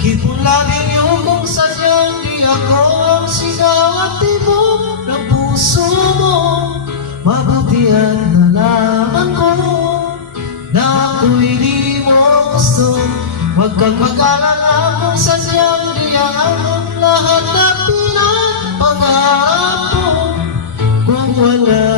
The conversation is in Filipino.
Kipulanin niyo kung sadyang di ako ang sigaw at tibok ng puso mo. Mabuti at nalaman ko na ako'y di mo gusto. Huwag kang mag-alala kung sadyang di ang lahat na pinagpangarap mo. Kung wala